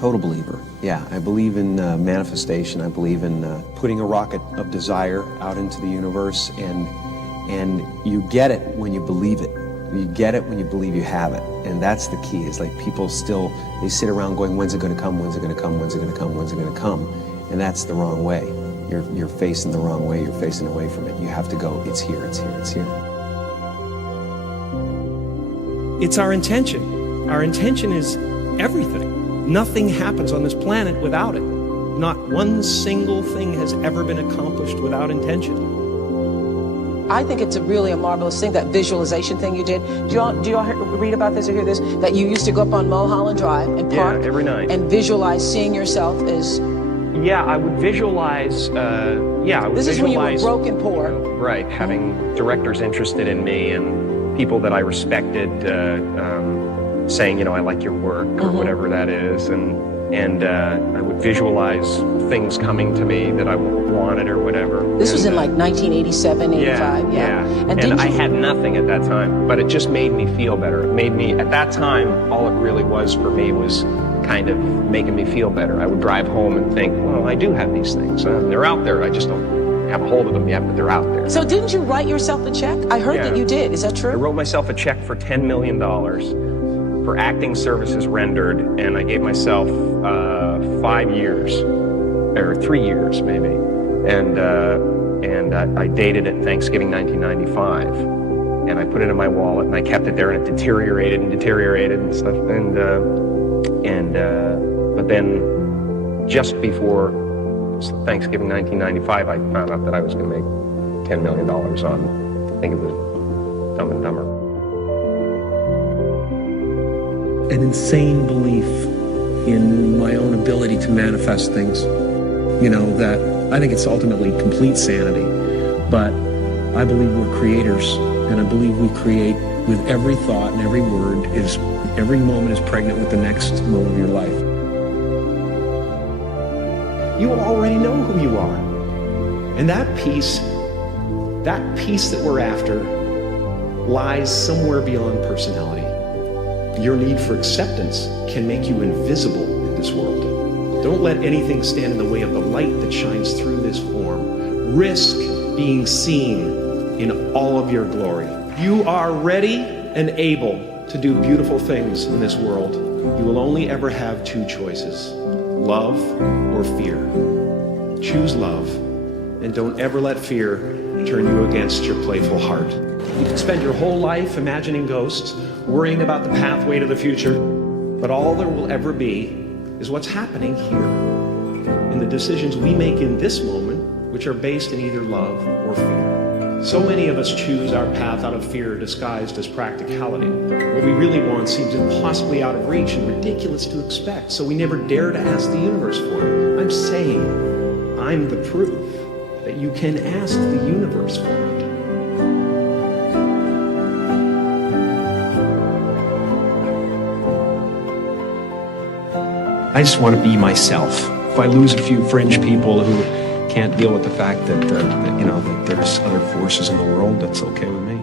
Total believer. Yeah, I believe in manifestation. I believe in putting a rocket of desire out into the universe, and you get it when you believe it. You get it when you believe you have it, and that's the key. Is like people still, they sit around going, when's it going to come, when's it going to come, when's it going to come, when's it going to come, and that's the wrong way. You're facing the wrong way, you're facing away from it. You have to go, it's here, it's here, it's here. It's our intention. Our intention is everything. Nothing happens on this planet without it. Not one single thing has ever been accomplished without intention. I think it's really a marvelous thing, that visualization thing you did. Do y'all read about this or hear this? That you used to go up on Mulholland Drive and park every night and visualize seeing yourself as... Yeah, I would visualize, This is when you were broke and poor. Right, having directors interested in me and people that I respected saying, I like your work or whatever that is. And I would visualize things coming to me that I wanted or whatever. This was in like 1987, 85, yeah. And I had nothing at that time, but it just made me feel better. It made me, at that time, all it really was for me was kind of making me feel better. I would drive home and think, well, I do have these things. They're out there. I just don't have a hold of them yet, but they're out there. So didn't you write yourself a check? I heard that you did. Is that true? I wrote myself a check for $10 million. For acting services rendered, and I gave myself 5 years, or 3 years maybe, and I dated it Thanksgiving 1995, and I put it in my wallet, and I kept it there, and it deteriorated and stuff, but then just before Thanksgiving 1995, I found out that I was going to make $10 million on, I think it was Dumb and Dumber. An insane belief in my own ability to manifest things. That I think it's ultimately complete sanity, but I believe we're creators, and I believe we create with every thought and every word. Every moment is pregnant with the next moment of your life. You already know who you are. And that peace that we're after lies somewhere beyond personality. Your need for acceptance can make you invisible in this world. Don't let anything stand in the way of the light that shines through this form. Risk being seen in all of your glory. You are ready and able to do beautiful things in this world. You will only ever have two choices, love or fear. Choose love, and don't ever let fear turn you against your playful heart. You can spend your whole life imagining ghosts, worrying about the pathway to the future, but all there will ever be is what's happening here, and the decisions we make in this moment, which are based in either love or fear. So many of us choose our path out of fear disguised as practicality. What we really want seems impossibly out of reach and ridiculous to expect, so we never dare to ask the universe for it. I'm saying, I'm the proof that you can ask the universe for it. I just want to be myself. If I lose a few fringe people who can't deal with the fact that, that there's other forces in the world, that's okay with me.